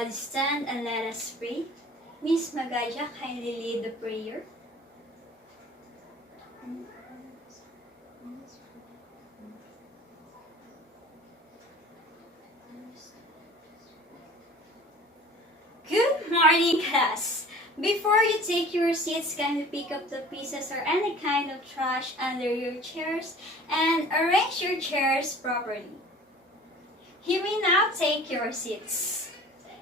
everybody stand and let us pray. Miss Magaja, kindly lead the prayer. Good morning, class. Before you take your seats, kindly pick up the pieces or any kind of trash under your chairs and arrange your chairs properly. You may now take your seats.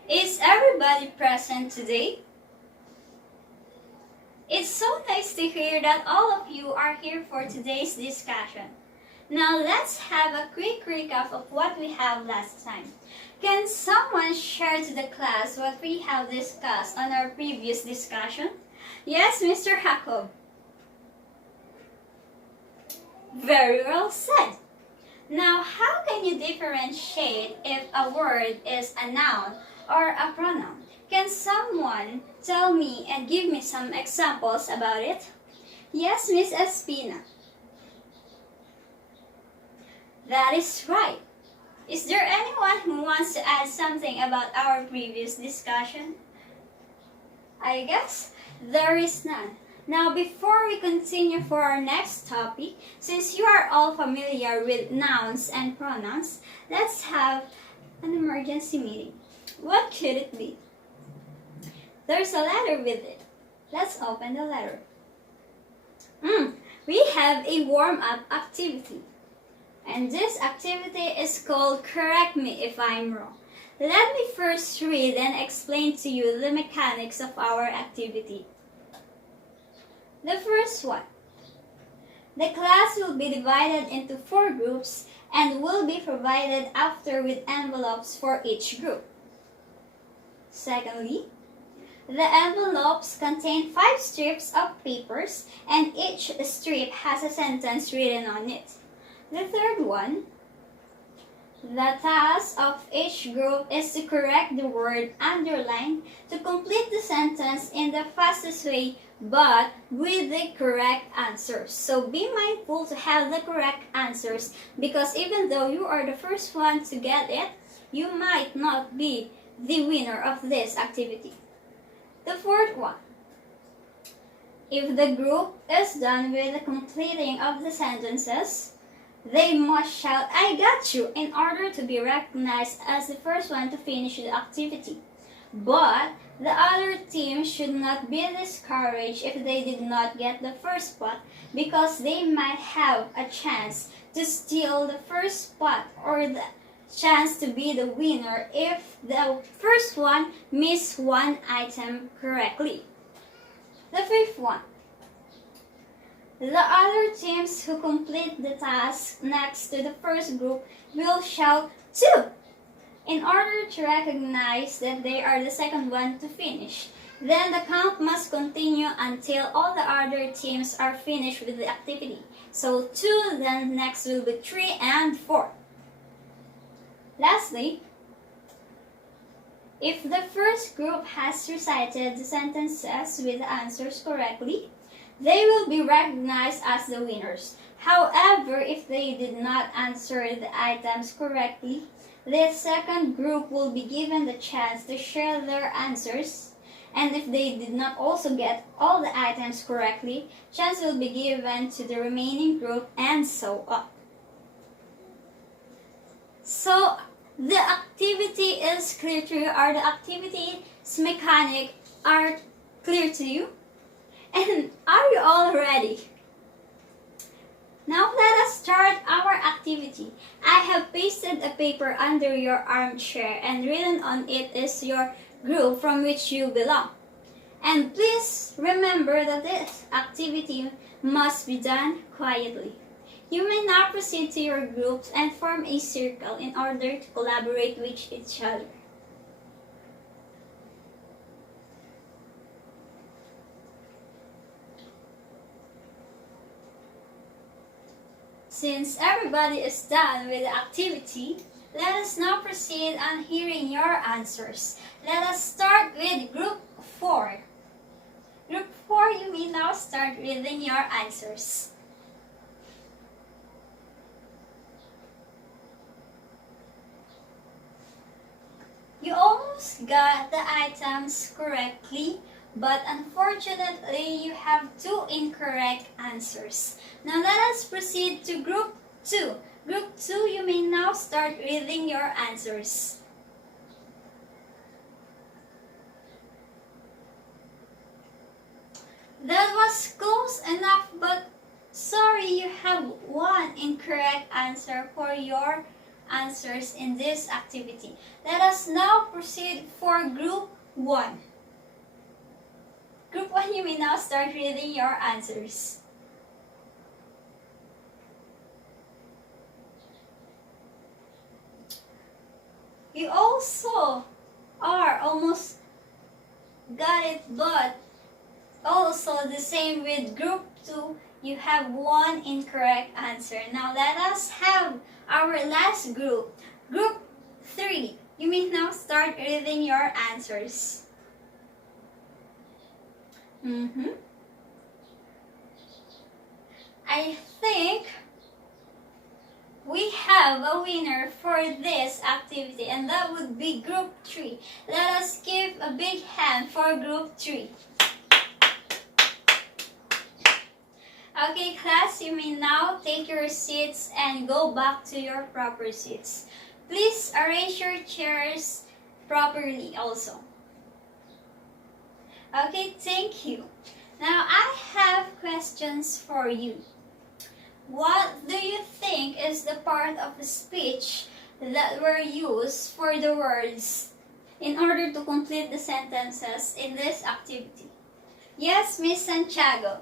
Is everybody present today? It's so nice to hear that all of you are here for today's discussion. Now let's have a quick recap of what we have last time. Can someone share to the class what we have discussed on our previous discussion? Yes, Mr. Jacob. Very well said. Now, how can you differentiate if a word is a noun or a pronoun? Can someone tell me and give me some examples about it? Yes, Miss Espina. That is right. Is there anyone who wants to add something about our previous discussion? I guess there is none. Now, before we continue for our next topic, since you are all familiar with nouns and pronouns, let's have an emergency meeting. What could it be? There's a letter with it. Let's open the letter. We have a warm-up activity. And this activity is called Correct Me If I'm Wrong. Let me first read and explain to you the mechanics of our activity. The first one. The class will be divided into 4 groups and will be provided after with envelopes for each group. Secondly, the envelopes contain 5 strips of papers and each strip has a sentence written on it. The third one, the task of each group is to correct the word underlined to complete the sentence in the fastest way but with the correct answers. So be mindful to have the correct answers because even though you are the first one to get it, you might not be the winner of this activity. The fourth one, if the group is done with the completing of the sentences, they must shout, "I got you," in order to be recognized as the first one to finish the activity. But the other team should not be discouraged if they did not get the first spot because they might have a chance to steal the first spot or the chance to be the winner if the first one missed one item correctly. The fifth one. The other teams who complete the task next to the first group will shout 2 in order to recognize that they are the second one to finish. Then the count must continue until all the other teams are finished with the activity. So 2, then next will be 3 and 4. Lastly, if the first group has recited the sentences with the answers correctly, they will be recognized as the winners. However, if they did not answer the items correctly, the second group will be given the chance to share their answers. And if they did not also get all the items correctly, chance will be given to the remaining group and so on. So, the activity is clear to you, or the activity's mechanic are clear to you? And are you all ready? Now let us start our activity. I have pasted a paper under your armchair and written on it is your group from which you belong. And please remember that this activity must be done quietly. You may now proceed to your groups and form a circle in order to collaborate with each other. Since everybody is done with the activity, let us now proceed on hearing your answers. Let us start with Group 4. Group 4, you may now start reading your answers. You almost almost got the items correctly, but unfortunately you have 2 incorrect answers. Now let us proceed to Group 2. Group 2, you may now start reading your answers. That was close enough, but sorry, you have 1 incorrect answer for your answers in this activity. Let us now proceed for Group 1. Group 1, you may now start reading your answers. You also are almost got it, but also the same with Group 2, you have 1 incorrect answer. Now let us have our last group. Group 3, you may now start reading your answers. I think we have a winner for this activity, and that would be Group 3. Let us give a big hand for Group 3. Okay, class, you may now take your seats and go back to your proper seats. Please arrange your chairs properly also. Okay, thank you. Now I have questions for you. What do you think is the part of the speech that were used for the words in order to complete the sentences in this activity? Yes, Miss Santiago.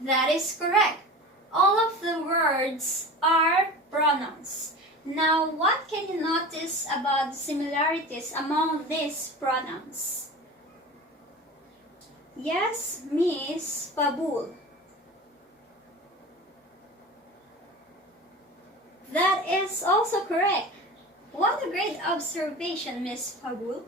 That is correct. All of the words are pronouns. Now, what can you notice about the similarities among these pronouns? Yes, Miss Pabul. That is also correct. What a great observation, Miss Pabul.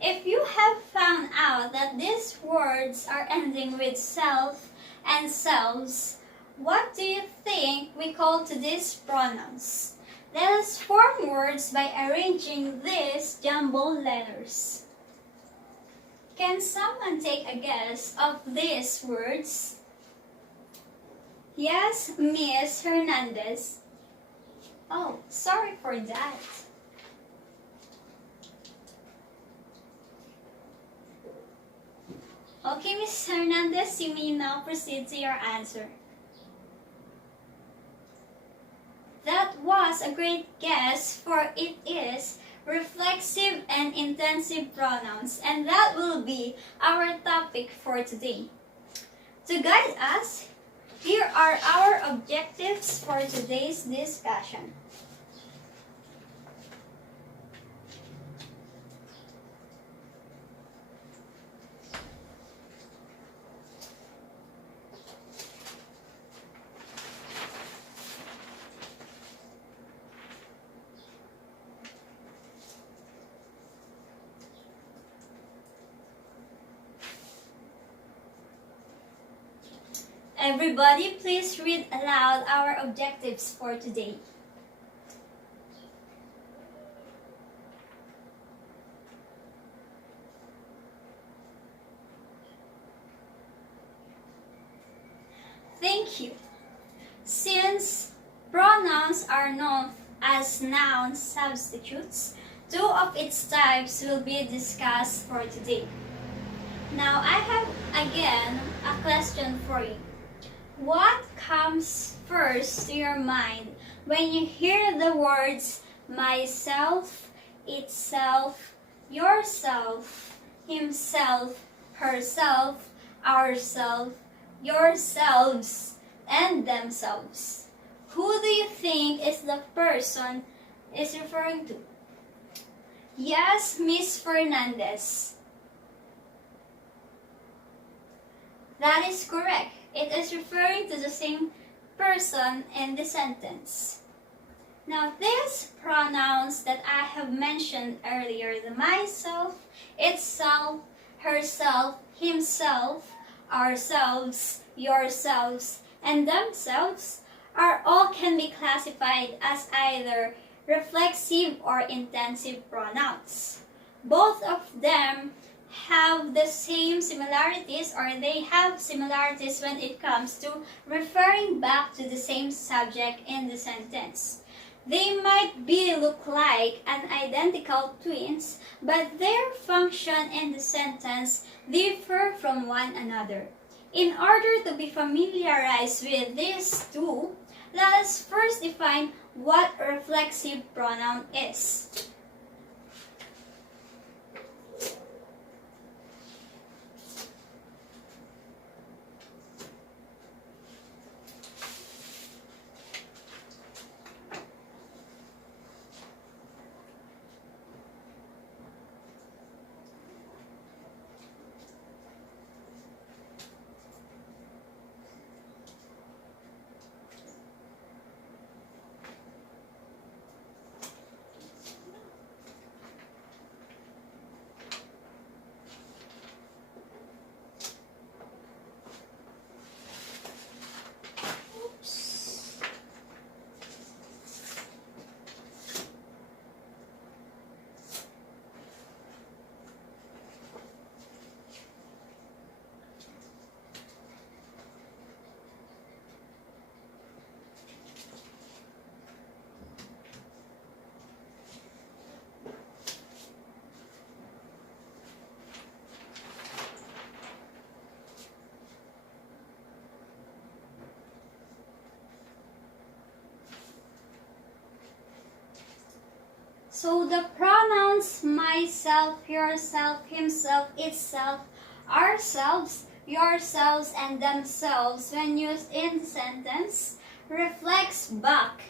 If you have found out that these words are ending with self and selves, what do you think we call to these pronouns? Let us form words by arranging these jumbled letters. Can someone take a guess of these words? Yes, Miss Hernandez. Oh, sorry for that. Okay, Miss Hernandez, you may now proceed to your answer. That was a great guess, for it is reflexive and intensive pronouns, and that will be our topic for today. To guide us, here are our objectives for today's discussion. Everybody, please read aloud our objectives for today. Thank you. Since pronouns are known as noun substitutes, 2 of its types will be discussed for today. Now I have again a question for you. What comes first to your mind when you hear the words myself, itself, yourself, himself, herself, ourself, yourselves, and themselves? Who do you think is the person is referring to? Yes, Miss Fernandez. That is correct. It is referring to the same person in the sentence. Now, these pronouns that I have mentioned earlier, the myself, itself, herself, himself, ourselves, yourselves, and themselves, are all can be classified as either reflexive or intensive pronouns. Both of them have the same similarities, or they have similarities when it comes to referring back to the same subject in the sentence. They might look like an identical twins, but their function in the sentence differ from one another. In order to be familiarized with these two, let us first define what a reflexive pronoun is. So the pronouns myself, yourself, himself, itself, ourselves, yourselves, and themselves, when used in the sentence, reflects back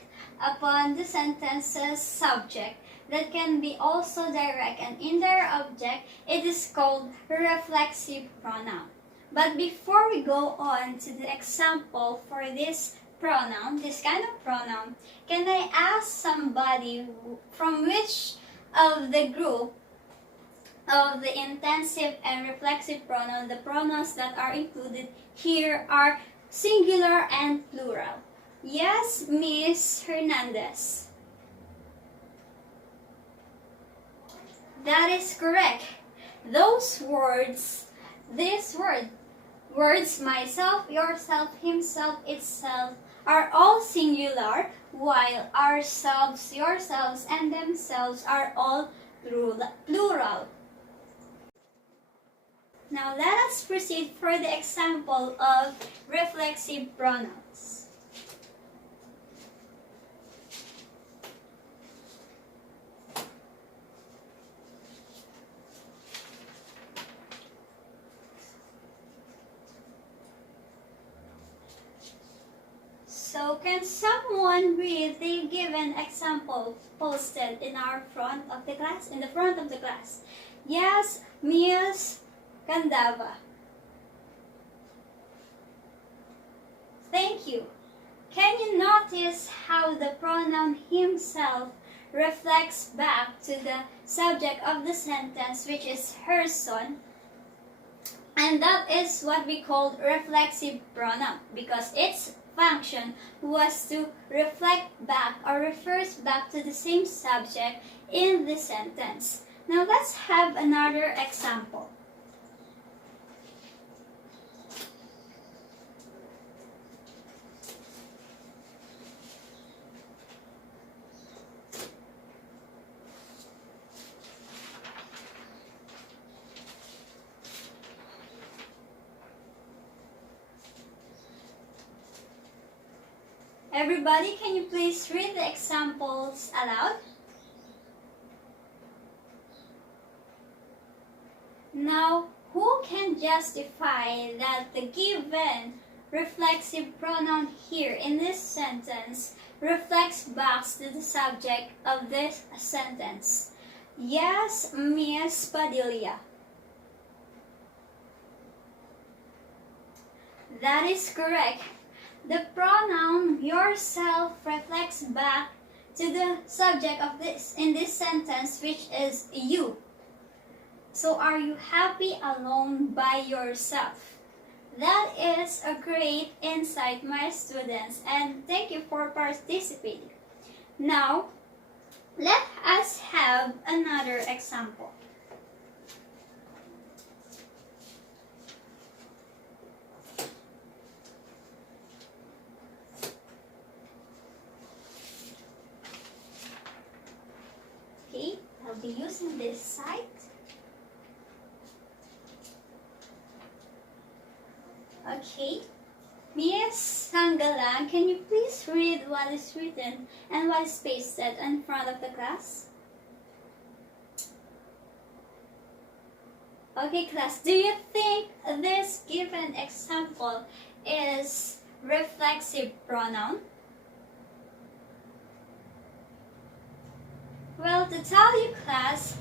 upon the sentence's subject that can be also direct and indirect object. It is called reflexive pronoun. But before we go on to the example for this pronoun, this kind of pronoun, can I ask somebody from which of the group of the intensive and reflexive pronoun, the pronouns that are included here are singular and plural? Yes, Miss Hernandez. That is correct. Those words, words myself, yourself, himself, itself, are all singular, while ourselves, yourselves, and themselves are all plural. Now let us proceed for the example of reflexive pronouns. So can someone read the given example posted in our front of the class? In the front of the class. Yes, Miss Gandava. Thank you. Can you notice how the pronoun himself reflects back to the subject of the sentence, which is her son? And that is what we call reflexive pronoun, because its function was to reflect back or refers back to the same subject in the sentence. Now let's have another example. Everybody, can you please read the examples aloud? Now, who can justify that the given reflexive pronoun here in this sentence reflects back to the subject of this sentence? Yes, Miss Padilla. That is correct. The pronoun yourself reflects back to the subject of this in this sentence, which is you. So are you happy alone by yourself? That is a great insight, my students, and thank you for participating. Now, Let us have another example. Okay, I'll be using this side. Okay. Miss Sanggalang, can you please read what is written and what is pasted in front of the class? Okay, class, do you think this given example is reflexive pronoun? Well, to tell you, class,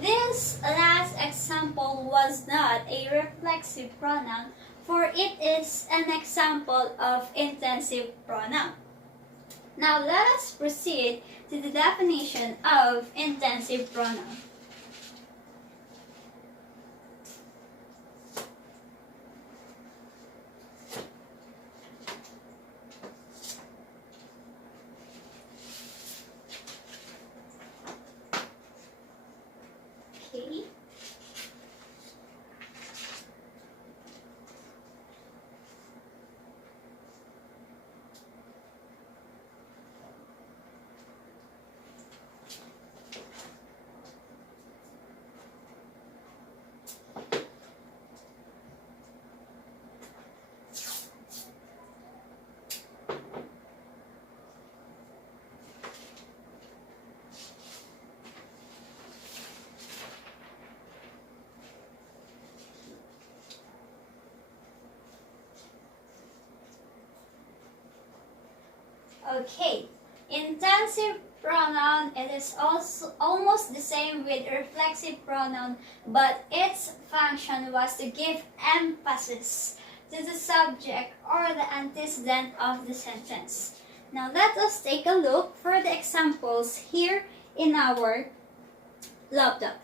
this last example was not a reflexive pronoun, for it is an example of intensive pronoun. Now let us proceed to the definition of intensive pronoun. Okay. Okay, intensive pronoun, it is also almost the same with reflexive pronoun, but its function was to give emphasis to the subject or the antecedent of the sentence. Now let us take a look for the examples here in our laptop.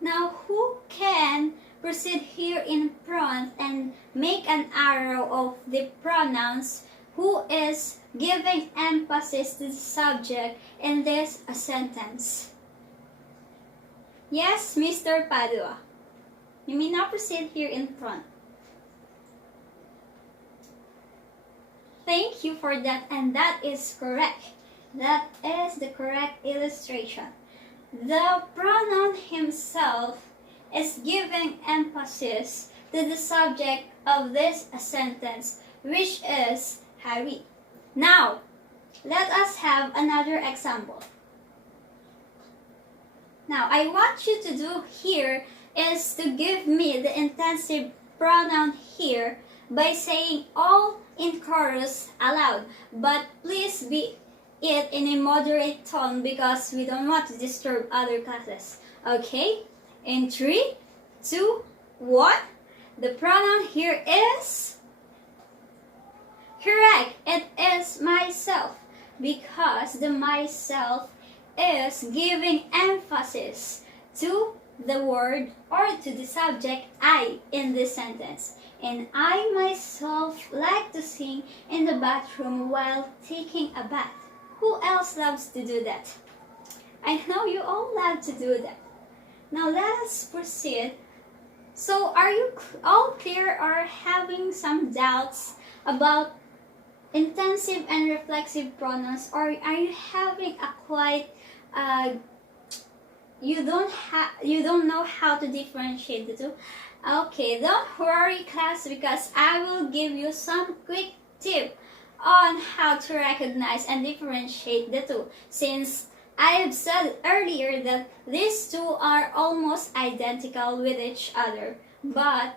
Now who can proceed here in front and make an arrow of the pronouns who is giving emphasis to the subject in this sentence? Yes, Mr. Padua. You may now proceed here in front. Thank you for that, and that is correct. That is the correct illustration. The pronoun himself is giving emphasis to the subject of this sentence, which is Harry. Now, let us have another example. Now, I want you to do here is to give me the intensive pronoun here by saying all in chorus aloud, but please be it in a moderate tone because we don't want to disturb other classes. Okay? In 3, 2, 1, the pronoun here is correct. It is myself because the myself is giving emphasis to the word or to the subject I in this sentence. And I myself like to sing in the bathroom while taking a bath. Who else loves to do that? I know you all love to do that. Now let us proceed. So are you all clear or having some doubts about intensive and reflexive pronouns, or are you having a quite you don't know how to differentiate the two? Okay, don't worry class, because I will give you some quick tip on how to recognize and differentiate the two, since I have said earlier that these two are almost identical with each other, but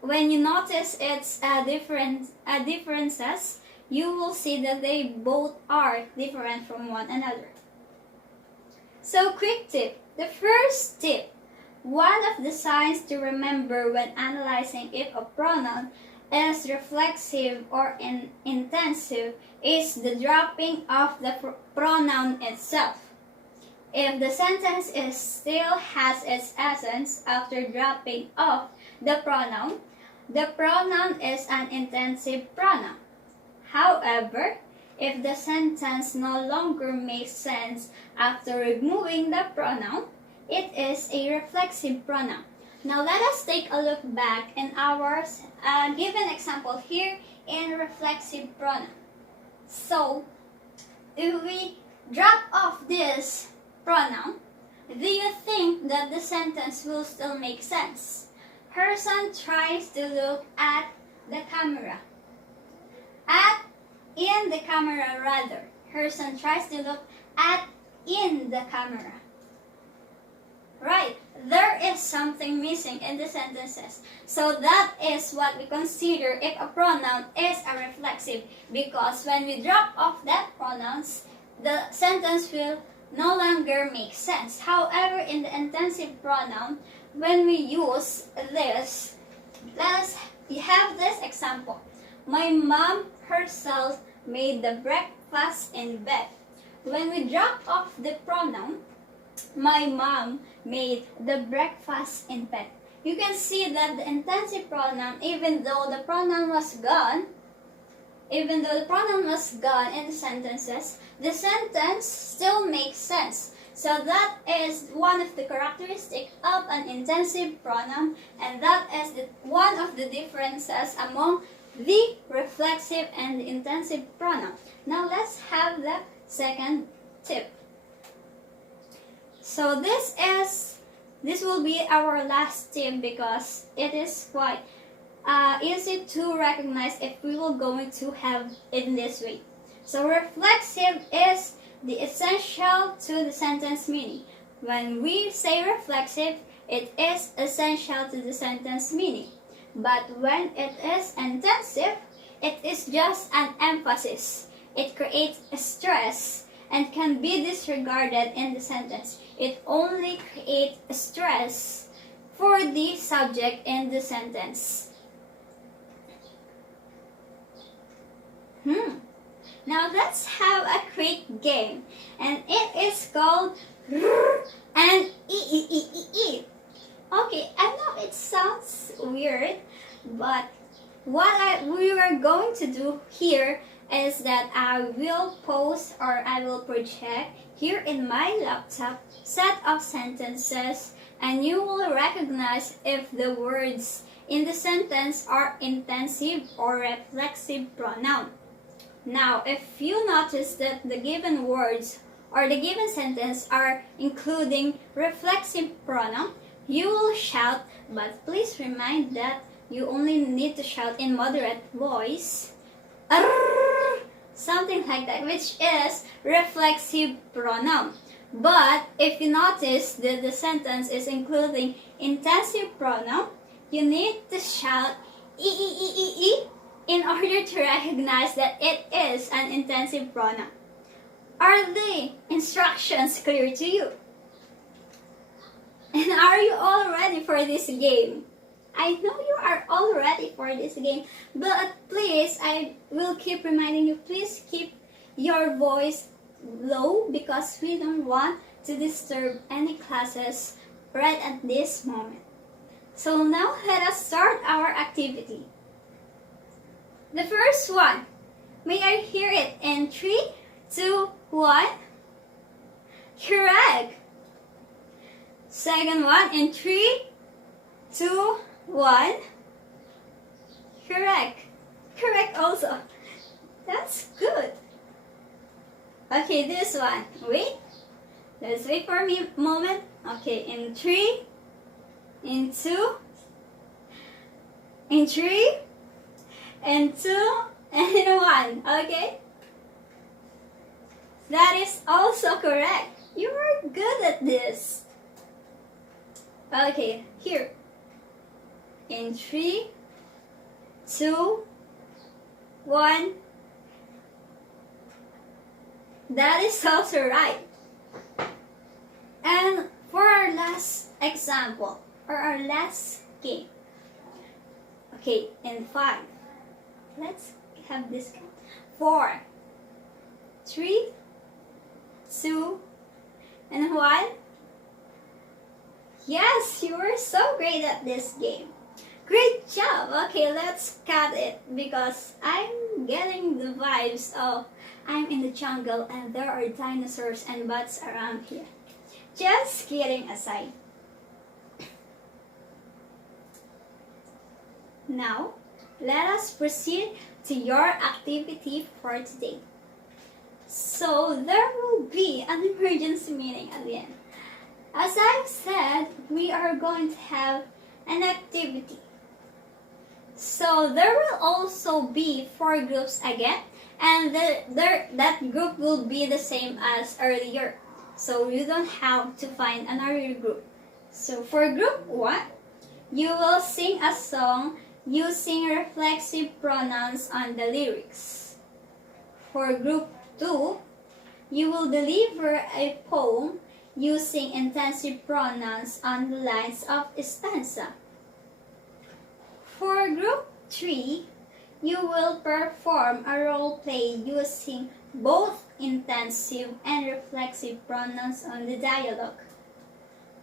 when you notice its differences, you will see that they both are different from one another. So quick tip. The first tip. One of the signs to remember when analyzing if a pronoun is reflexive or intensive is the dropping of the pronoun itself. If the sentence still has its essence after dropping off the pronoun is an intensive pronoun. However, if the sentence no longer makes sense after removing the pronoun, it is a reflexive pronoun. Now let us take a look back in our given example here in reflexive pronoun. So, if we drop off this pronoun, do you think that the sentence will still make sense? Her son tries to look at the camera. In the camera rather. Her son tries to look in the camera. Right, there is something missing in the sentences. So that is what we consider if a pronoun is a reflexive, because when we drop off that pronouns, the sentence will no longer make sense. However, in the intensive pronoun, when we use this, let us have this example. My mom herself made the breakfast in bed. When we drop off the pronoun, my mom made the breakfast in bed, you can see that the intensive pronoun, even though the pronoun was gone in the sentences, the sentence still makes sense. So that is one of the characteristics of an intensive pronoun, and that is one of the differences among the reflexive and the intensive pronoun. Now let's have the second tip. So this will be our last tip, because it is quite easy to recognize if we will going to have it in this way. So reflexive is the essential to the sentence meaning. When we say reflexive, it is essential to the sentence meaning. But when it is intensive, it is just an emphasis. It creates a stress and can be disregarded in the sentence. It only creates stress for the subject in the sentence. Now let's have a quick game, and it is called R and E. Okay, I know it sounds weird, but what we are going to do here is that I will post, or I will project here in my laptop set of sentences, and you will recognize if the words in the sentence are intensive or reflexive pronoun. Now, if you notice that the given words or the given sentence are including reflexive pronoun, you will shout, but please remind that you only need to shout in moderate voice. Something like that, which is reflexive pronoun. But if you notice that the sentence is including intensive pronoun, you need to shout E in order to recognize that it is an intensive pronoun. Are the instructions clear to you? And are you all ready for this game? I know you are all ready for this game, but please, I will keep reminding you, please keep your voice low, because we don't want to disturb any classes right at this moment. So now let us start our activity. The first one, may I hear it in 3, 2, 1? Correct. Second one in 3, 2, 1. Correct. Correct also. That's good. Okay, this one. Wait. Let's wait for me a moment. Okay, in 3, in 2, in 3, in 2, and in 1. Okay? That is also correct. You are good at this. Okay, here. In 3, 2, 1. That is also right. And for our last example, or our last game. Okay, in 5. Let's have this count. 4, 3, 2, and 1. Yes, you are so great at this game. Great job. Okay, let's cut it, because I'm getting the vibes of I'm in the jungle and there are dinosaurs and bats around here. Just kidding aside. Now, let us proceed to your activity for today. So, there will be an emergency meeting at the end. As I've said, we are going to have an activity. So, there will also be 4 groups again, and that group will be the same as earlier. So, you don't have to find another group. So, for group 1, you will sing a song using reflexive pronouns on the lyrics. For group 2, you will deliver a poem using intensive pronouns on the lines of a stanza. For group 3, you will perform a role play using both intensive and reflexive pronouns on the dialogue.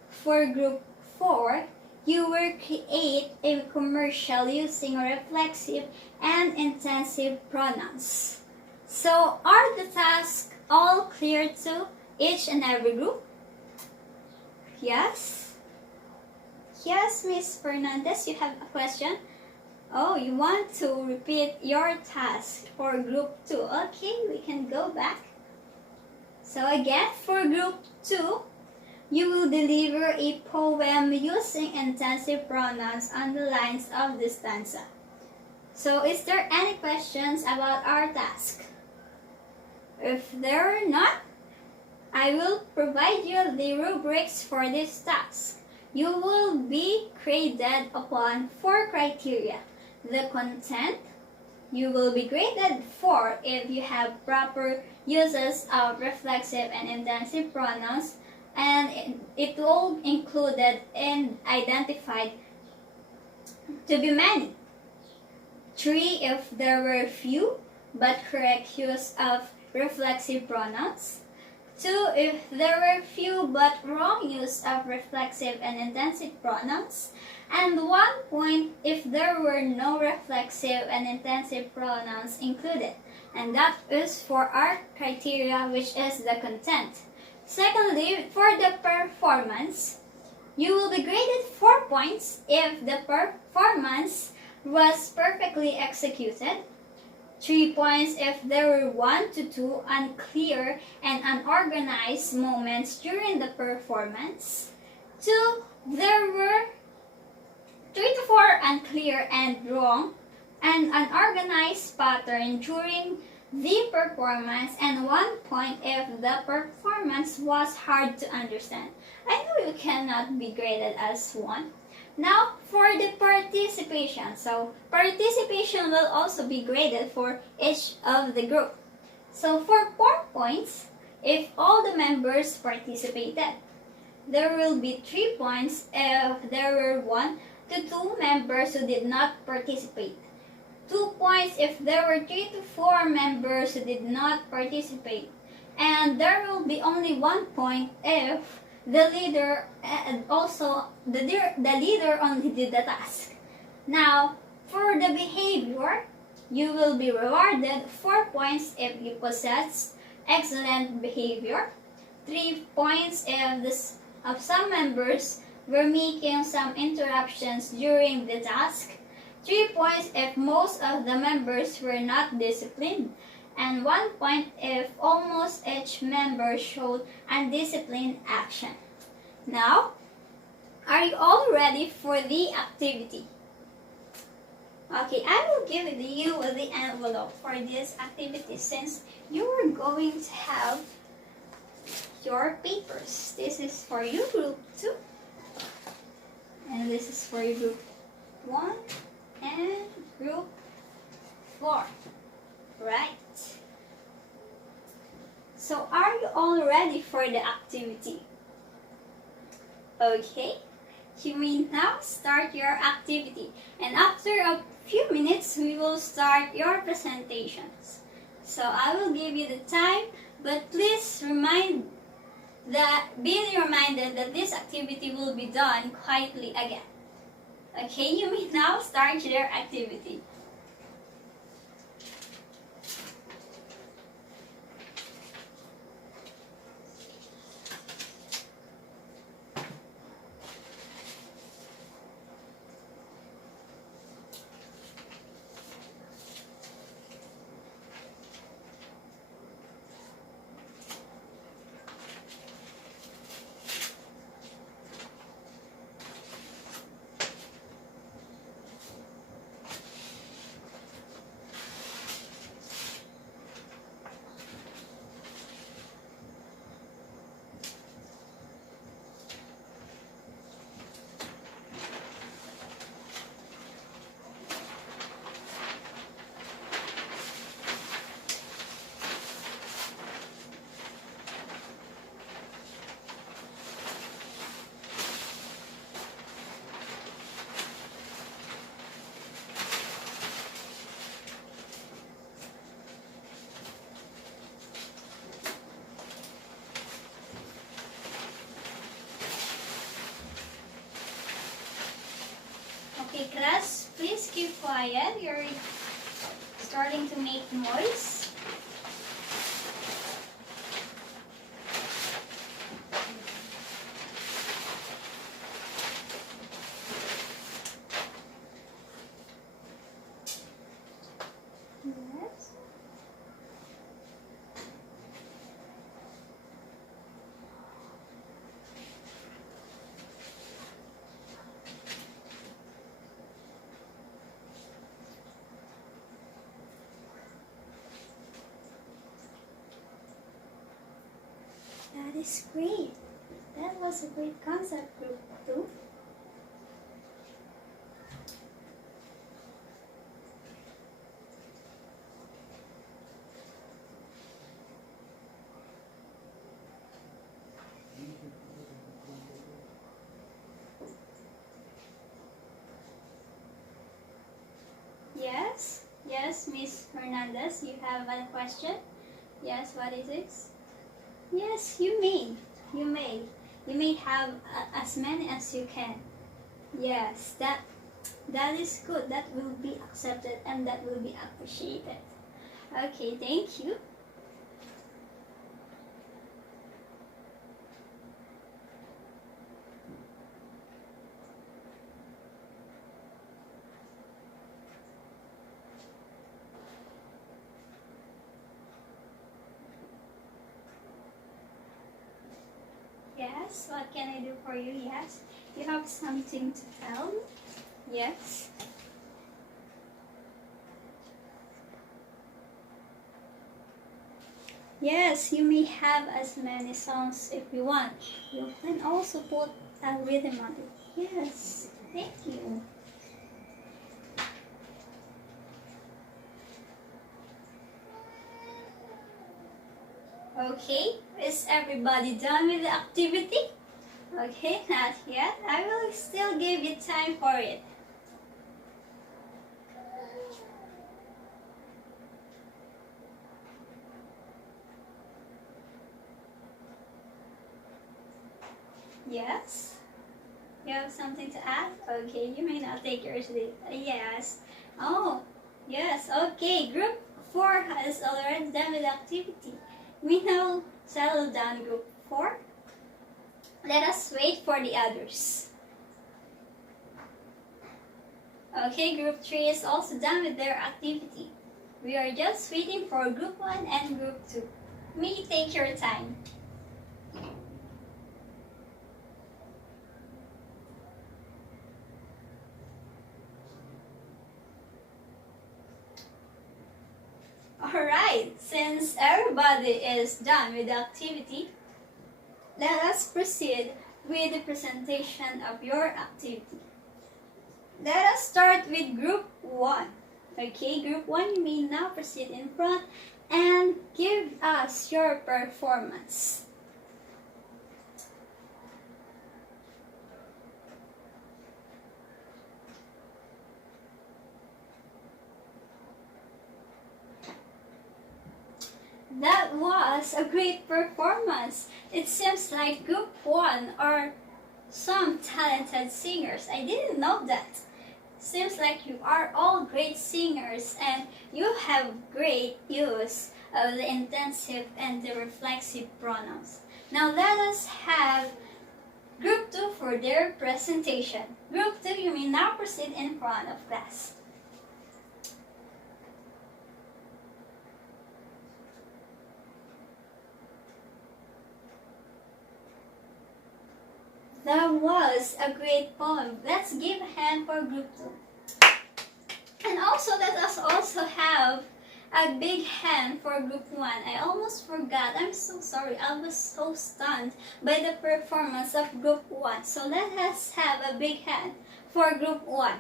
For group 4, you will create a commercial using reflexive and intensive pronouns. So, are the tasks all clear to each and every group? Yes? Yes, Miss Fernandez, you have a question? Oh, you want to repeat your task for group 2. Okay, we can go back. So again, for group 2, you will deliver a poem using intensive pronouns on the lines of the stanza. So is there any questions about our task? If there are not, I will provide you the rubrics for this task. You will be graded upon 4 criteria. The content, you will be graded 4 if you have proper uses of reflexive and intensive pronouns, and it will included and identified to be many. 3 if there were few but correct use of reflexive pronouns. 2 if there were few but wrong use of reflexive and intensive pronouns. And 1 point if there were no reflexive and intensive pronouns included. And that is for our criteria, which is the content. Secondly, for the performance, you will be graded 4 points if the performance was perfectly executed. 3 points if there were 1 to 2 unclear and unorganized moments during the performance. 2, there were 3 to 4 unclear and wrong and unorganized pattern during the performance, and 1 point if the performance was hard to understand. I know you cannot be graded as 1. Now, for the participation. So, participation will also be graded for each of the group. So, for 4 points, if all the members participated. There will be 3 points if there were 1 to 2 members who did not participate. 2 points if there were 3 to 4 members who did not participate. And there will be only 1 point if the leader and also the leader only did the task. Now, for the behavior, you will be rewarded 4 points if you possess excellent behavior. 3 points if some members were making some interruptions during the task. 3 points if most of the members were not disciplined. And 1 point if almost each member showed undisciplined action. Now, are you all ready for the activity? Okay, I will give you the envelope for this activity since you are going to have your papers. This is for you, group 2. And this is for you, group 1 and group 4. Right. So, are you all ready for the activity? Okay. You may now start your activity. And after a few minutes, we will start your presentations. So, I will give you the time, but please be reminded that this activity will be done quietly again. Okay, you may now start your activity. class, please keep quiet. You're starting to make noise. Yes. That is great. That was a great concept, group 2. Yes, yes, Miss Hernandez, you have a question? Yes, what is it? Yes, you may. You may. You may have as many as you can. Yes, that is good. That will be accepted and that will be appreciated. Okay, thank you. Yes, what can I do for you? Yes, you have something to tell me? Yes. Yes, you may have as many songs if you want. You can also put a rhythm on it. Yes, thank you. Okay, is everybody done with the activity? Okay, not yet. I will still give you time for it. Yes? You have something to add? Okay, you may not take yours leave. Yes. Oh, yes. Okay, group 4 has already done with the activity. We now settle down group 4. Let us wait for the others. Okay, group 3 is also done with their activity. We are just waiting for group 1 and group 2. May you take your time. Alright, since everybody is done with the activity, let us proceed with the presentation of your activity. Let us start with group 1. Okay, group 1, you may now proceed in front and give us your performance. That was a great performance. It seems like group 1 are some talented singers. I didn't know that. Seems like you are all great singers and you have great use of the intensive and the reflexive pronouns. Now let us have group 2 for their presentation. Group 2, you may now proceed in front of class. That was a great poem. Let's give a hand for group 2. And also let us also have a big hand for group 1. I almost forgot. I'm so sorry. I was so stunned by the performance of group 1. So let us have a big hand for group 1.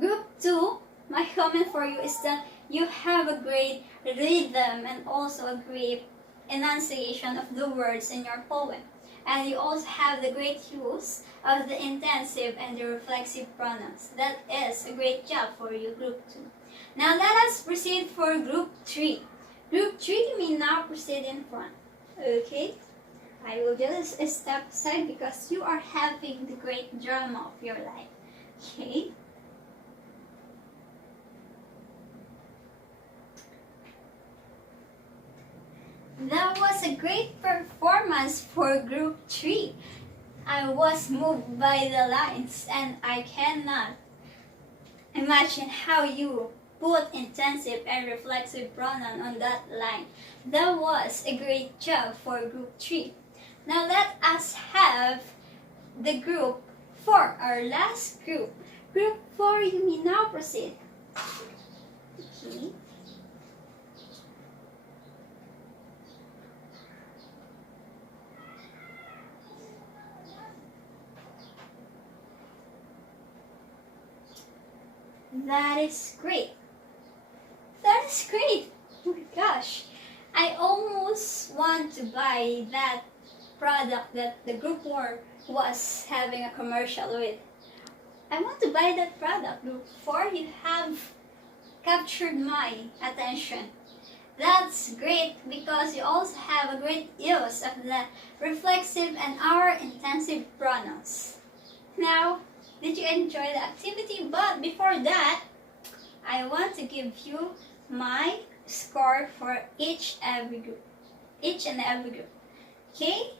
Group 2, my comment for you is that you have a great rhythm and also a great enunciation of the words in your poem. And you also have the great use of the intensive and the reflexive pronouns. That is a great job for you, group 2. Now let us proceed for group 3. Group 3, you may now proceed in front. Okay? I will just step aside because you are having the great drama of your life. Okay? That was a great performance for Group 3. I was moved by the lines and I cannot imagine how you put intensive and reflexive pronoun on that line. That was a great job for Group 3. Now let us have the Group 4, our last group. Group 4, you may now proceed. Okay. That is great. That is great. Oh my gosh. I almost want to buy that product that the Group 4 was having a commercial with. I want to buy that product. Group 4, you have captured my attention. That's great because you also have a great use of the reflexive and our intensive pronouns. Now, did you enjoy the activity? But before that, I want to give you my score for each and every group. Okay?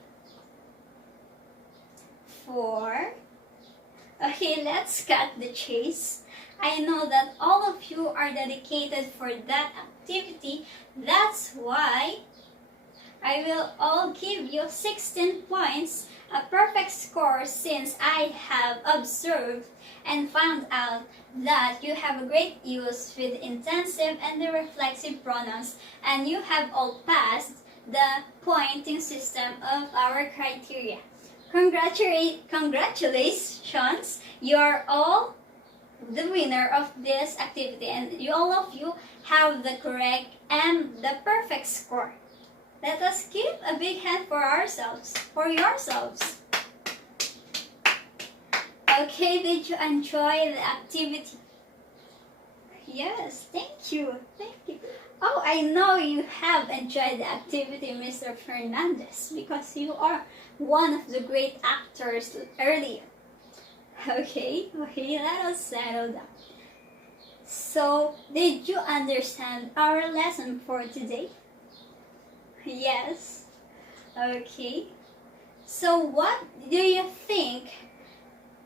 Okay, let's cut the chase. I know that all of you are dedicated for that activity. That's why I will all give you 16 points, a perfect score, since I have observed and found out that you have a great use with the intensive and the reflexive pronouns, and you have all passed the pointing system of our criteria. Congratulations! You are all the winner of this activity, and all of you have the correct and the perfect score. Let us give a big hand for yourselves. Okay, did you enjoy the activity? Yes, thank you. Oh, I know you have enjoyed the activity, Mr. Fernandez, because you are one of the great actors earlier. Okay, let us settle down. So, did you understand our lesson for today? Yes. Okay. So, what do you think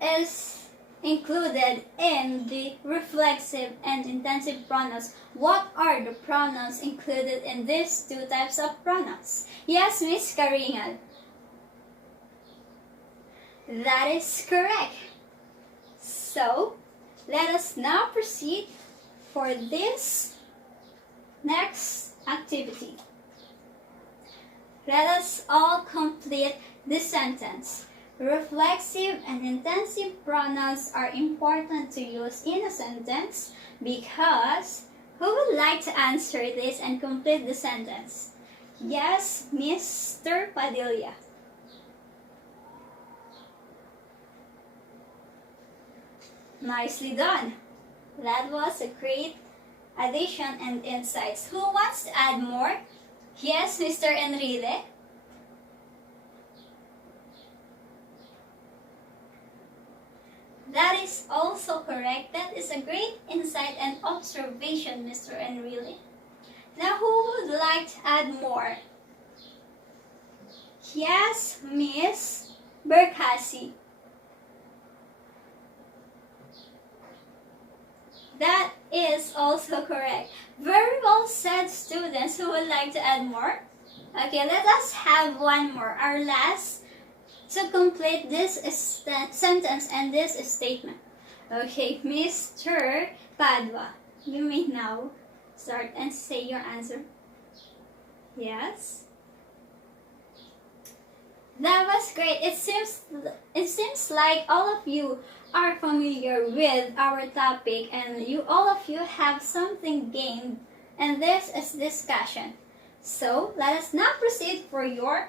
is included in the reflexive and intensive pronouns? What are the pronouns included in these two types of pronouns? Yes, Miss Karingan. That is correct. So, let us now proceed for this next activity. Let us all complete the sentence. Reflexive and intensive pronouns are important to use in a sentence because who would like to answer this and complete the sentence? Yes, Mr. Padilla. Nicely done. That was a great addition and insights. Who wants to add more? Yes, Mr. Enrile. That is also correct. That is a great insight and observation, Mr. Enrile. Now, who would like to add more? Yes, Miss Berkasi. That is also correct. Very well said, students. Who would like to add more? Okay, let us have one more. Our last to complete this sentence and this statement. Okay, Mr. Padua, you may now start and say your answer. Yes? That was great. It seems like all of you are familiar with our topic and all of you have something gained, and this is discussion. So, let us now proceed for your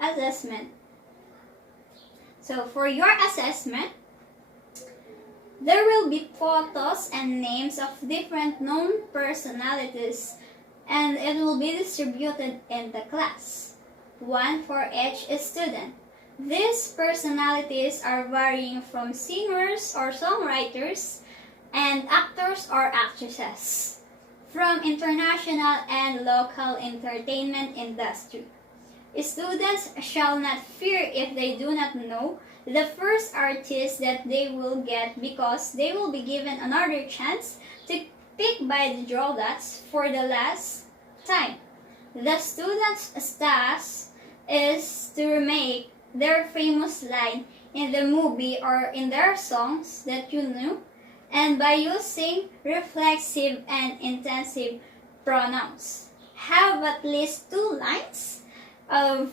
assessment. So, for your assessment, there will be photos and names of different known personalities, and it will be distributed in the class. one for each student. These personalities are varying from singers or songwriters and actors or actresses from international and local entertainment industry. Students shall not fear if they do not know the first artist that they will get, because they will be given another chance to pick by the draw lots for the last time. The students' task is to make their famous line in the movie or in their songs that you knew, and by using reflexive and intensive pronouns. Have at least 2 lines of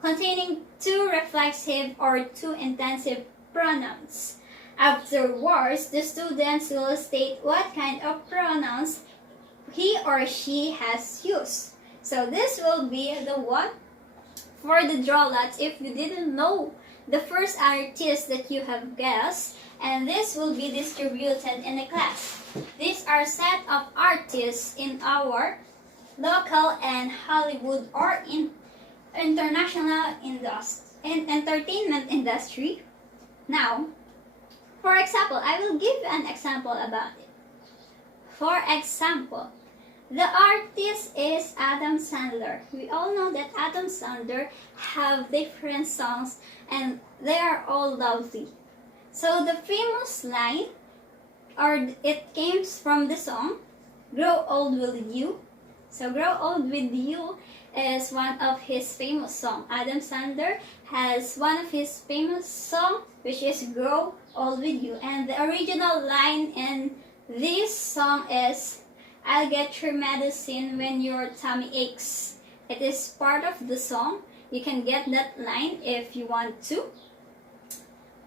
containing 2 reflexive or 2 intensive pronouns. Afterwards, the students will state what kind of pronouns he or she has used. So this will be the one for the draw lots if you didn't know the first artist that you have guessed, and this will be distributed in the class. These are set of artists in our local and Hollywood or in international entertainment industry. Now, for example, I will give you an example about it. For example, the artist is Adam Sandler. We all know that Adam Sandler have different songs and they are all lovely. So the famous line, or it came from the song Grow Old With You. So Grow Old With You is one of his famous songs. Adam Sandler has one of his famous songs, which is Grow Old With You. And the original line in this song is, I'll get your medicine when your tummy aches. It is part of the song. You can get that line if you want to.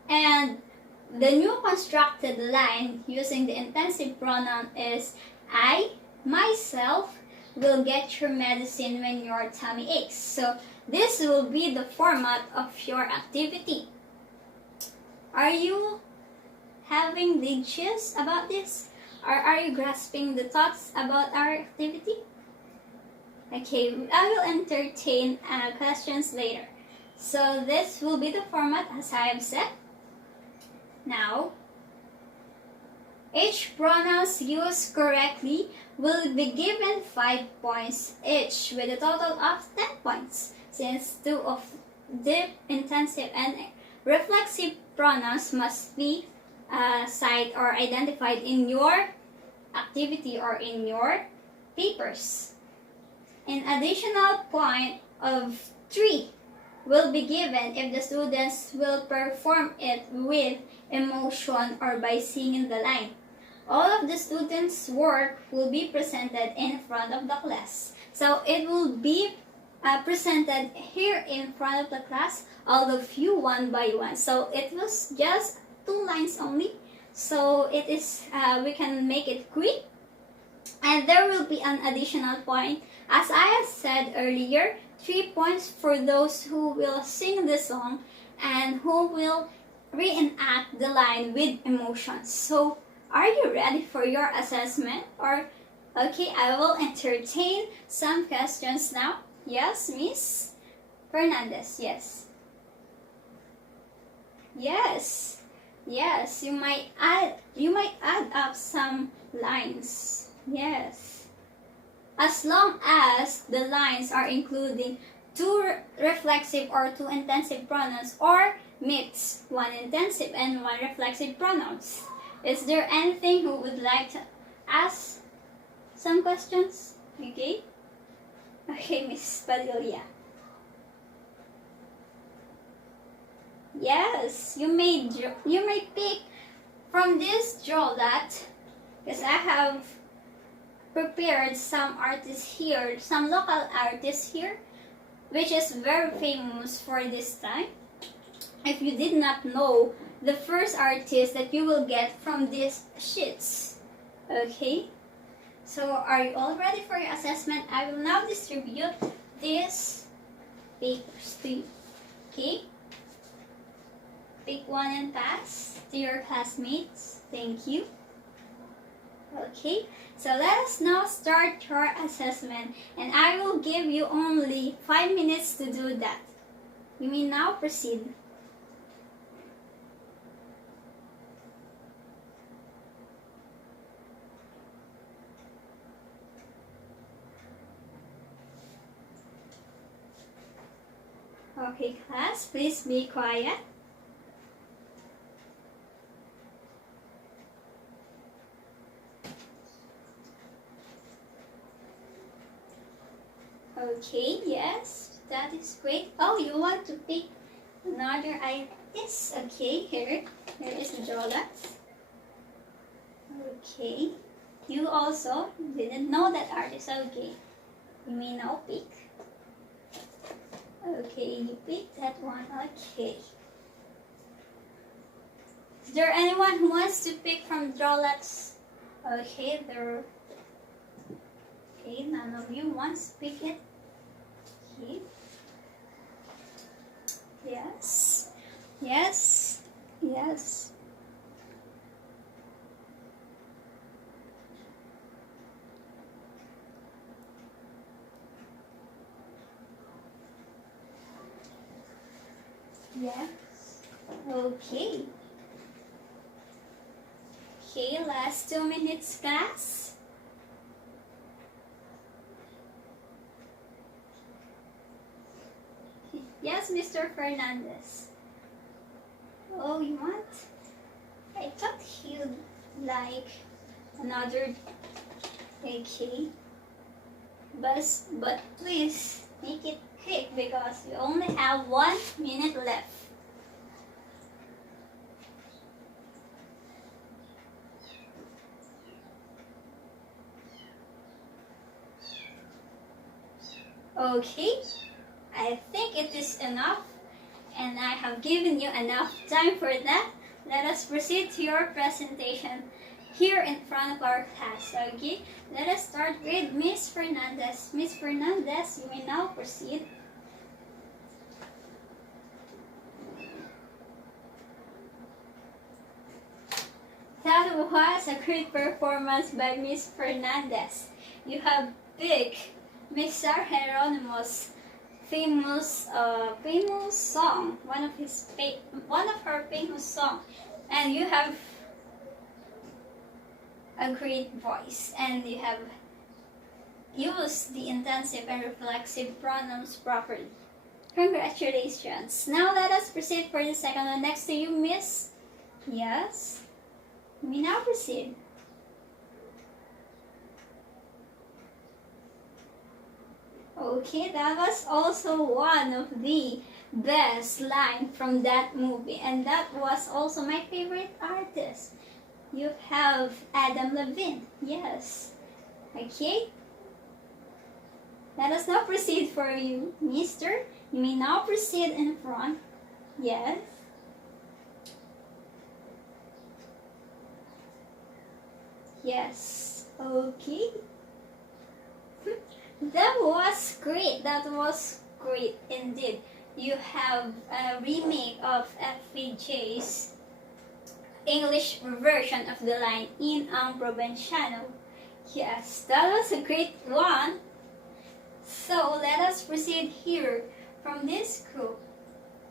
And the new constructed line using the intensive pronoun is, I, myself, will get your medicine when your tummy aches. So this will be the format of your activity. Are you having the gist about this? Or are you grasping the thoughts about our activity? Okay, I will entertain questions later. So this will be the format as I have said. Now, each pronouns used correctly will be given 5 points each, with a total of 10 points, since 2 of the intensive and reflexive pronouns must be cited or identified in your activity or in your papers. An additional point of 3 will be given if the students will perform it with emotion or by singing the line. All of the students' work will be presented in front of the class. So it will be presented here in front of the class, all of you one by one. So it was just 2 lines only. So it is we can make it quick. And there will be an additional point. As I have said earlier, 3 points for those who will sing the song and who will reenact the line with emotion. So are you ready for your assessment? Or okay, I will entertain some questions now. Yes, Miss Fernandez. Yes. Yes. Yes, you might add up some lines. Yes. As long as the lines are including 2 reflexive or 2 intensive pronouns, or mix 1 intensive and 1 reflexive pronouns. Is there anything who would like to ask some questions? Okay. Okay, Miss Padilla. Yes, you may pick from this draw that, because I have prepared some artists here, some local artists here, which is very famous for this time. If you did not know the first artist that you will get from these sheets. Okay, so are you all ready for your assessment? I will now distribute these papers to you. Okay, pick one and pass to your classmates. Thank you. Okay, so let us now start your assessment, and I will give you only 5 minutes to do that. You may now proceed. Okay, class, please be quiet. Okay, yes, that is great. Oh, you want to pick another artist? Okay, here is Jolas. Okay, you also didn't know that artist. Okay, you may now pick. Okay, you picked that one. Okay. Is there anyone who wants to pick from Jolas? Okay, there. Okay, none of you wants to pick it. Okay. Yes. Yes. Yes. Yes. Okay. Okay, last 2 minutes, class. Yes, Mr. Fernandez. Oh, you want? I thought he'd like another. Okay. But please make it quick because we only have 1 minute left. Okay, I think it is enough, and I have given you enough time for that. Let us proceed to your presentation here in front of our class. Okay, let us start with Miss Fernandez. Miss Fernandez, you may now proceed. That was a great performance by Miss Fernandez. You have picked Mr. Hieronymus' famous song, one of her famous song, and you have a great voice, and you have used the intensive and reflexive pronouns properly. Congratulations. Now let us proceed for the second one. Next to you, Miss. Yes. We now proceed. Okay, that was also one of the best line from that movie, and that was also my favorite artist. You have Adam Levine. Yes. Okay. Let us now proceed for you, Mister. You may now proceed in front. Yes. Yes. Okay. That was great. That was great indeed. You have a remake of FVJ's English version of the line in ang Provinciano. Yes, that was a great one. So let us proceed here from this group.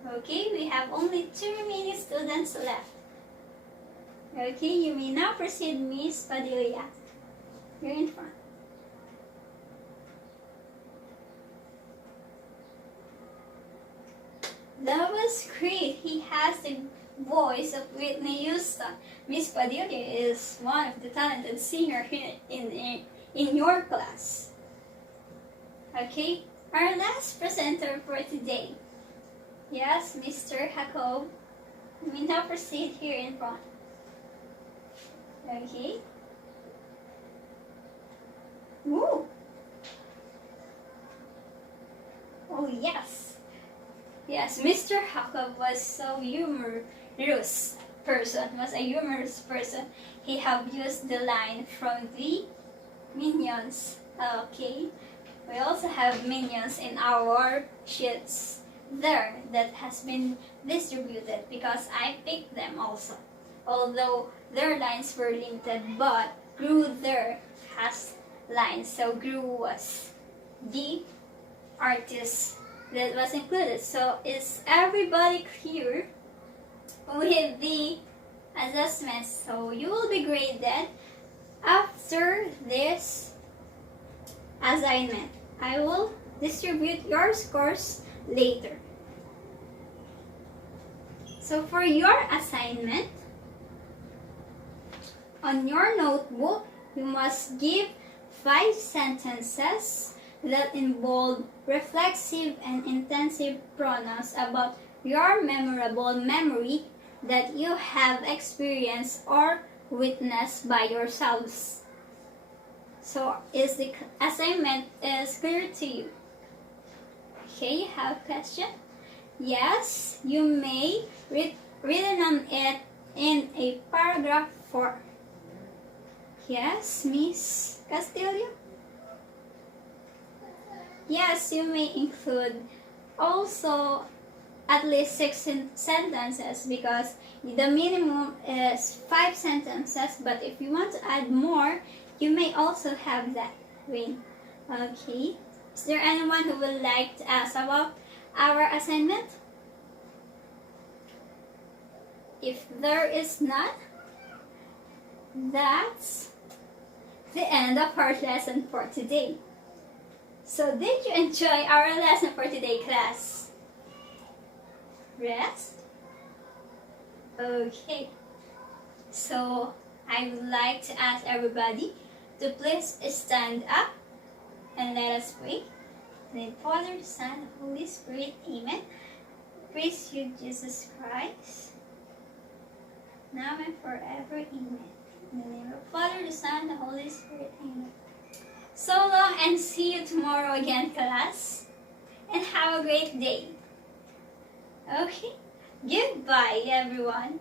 Okay, we have only 2 remaining students left. Okay, you may now proceed, Miss Padilla. You're in front. That was great. He has the voice of Whitney Houston. Miss Padilla is one of the talented singers in your class. Okay, our last presenter for today. Yes, Mr. Jacob. We now proceed here in front. Okay. Woo! Oh yes. Yes, Mr. Jacob was so humorous person. He have used the line from the Minions. Okay. We also have Minions in our sheets there that has been distributed because I picked them also. Although their lines were limited, but grew there has lines. So grew was the artist that was included. So is everybody clear with the adjustments? So you will be graded after this assignment. I will distribute your scores later. So for your assignment, on your notebook, you must give 5 sentences that involve reflexive and intensive pronouns about your memorable memory that you have experienced or witnessed by yourselves. So is the assignment is clear to you? Okay, you have a question? Yes, you may read on it in a paragraph 4. Yes, Miss Castillo? Yes, you may include also at least 6 sentences because the minimum is 5 sentences, but if you want to add more, you may also have that. Wayne. Okay. Is there anyone who would like to ask about our assignment? If there is not, that's the end of our lesson for today. So did you enjoy our lesson for today, class? Rest? Okay. So I would like to ask everybody to please stand up and let us pray. In the Father, Son, and Holy Spirit, Amen. Praise you, Jesus Christ, now and forever, Amen. In the name of the Father, the Son, and the Holy Spirit, Amen. So long and see you tomorrow again, class. And have a great day. Okay? Goodbye, everyone.